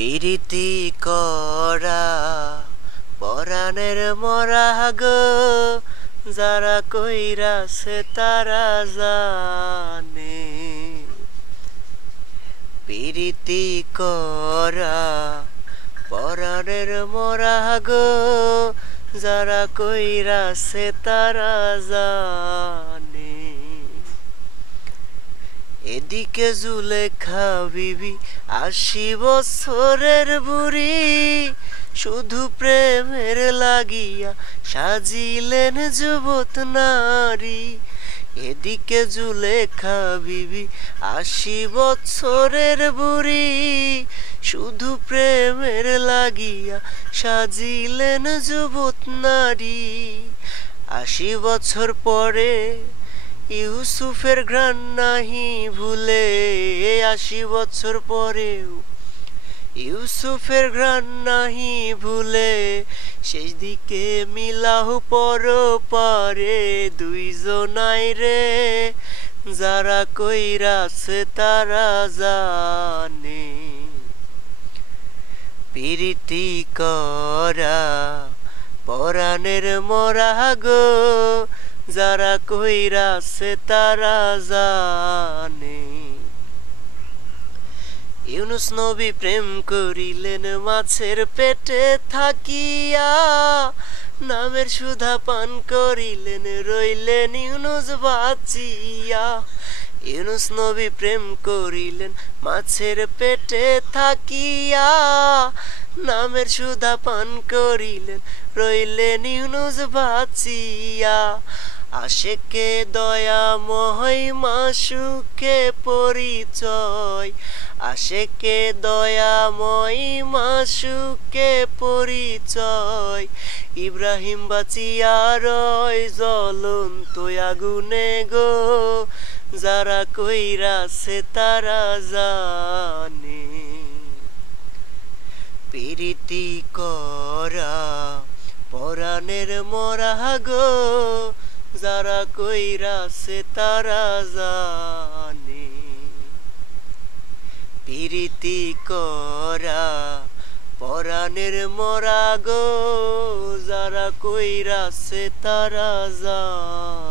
পিরিতি করা পরাণের মরা গো, যারা কইরাছে তারা জানে। পিরিতি করা পরাণের মরা গো, যারা কইরাছে তারা জানে। এদিকে জুলেখা বিবি ৮০ বছরের বুড়ি, শুধু প্রেমের লাগিয়া সাজিলেন যুবত নারী। এদিকে জুলেখা বিবি ৮০ বছরের বুড়ি, শুধু প্রেমের লাগিয়া সাজিলেন যুবত নারী। ৮০ বছর পরে ইউসুফের ঘ্রাণ নাহি ভুলে, ৮০ বছর পরেও ইউসুফের ঘ্রাণ নাহি ভুলে। শেষ দিকে মিলাহ পর পারে দুইজনাই রে, যারা কইরাছে তারা জানে। পিরিতি করা পরাণের মরা গো, যারা কইরাছে তারা জানে। ইউনুস নবী প্রেম করিলেন মাছের পেটে থাকিয়া, নামের সুধা পান করিলেন রইলেন ইউনুস বাঁচিয়া। ইউনুস নবী প্রেম করিলেন মাছের পেটে থাকিয়া, নামের সুধা পান করিলেন রইলেন ইউনুস বাঁচিয়া। আশেকে দয়াময় মাসুকে পরিচয়, আশেকে দয়াময় মাসুকে পরিচয়। ইব্রাহিম বাঁচিয়া রয় জ্বলন্ত আগুনে গো, যারা কইরাছে তারা জানে। পিরিতি করা পরাণের মরা গো, যারা কইরাছে তারা জানে। পিরিতি করা পরাণের মরা গো, যারা কইরাছে তারা জানে।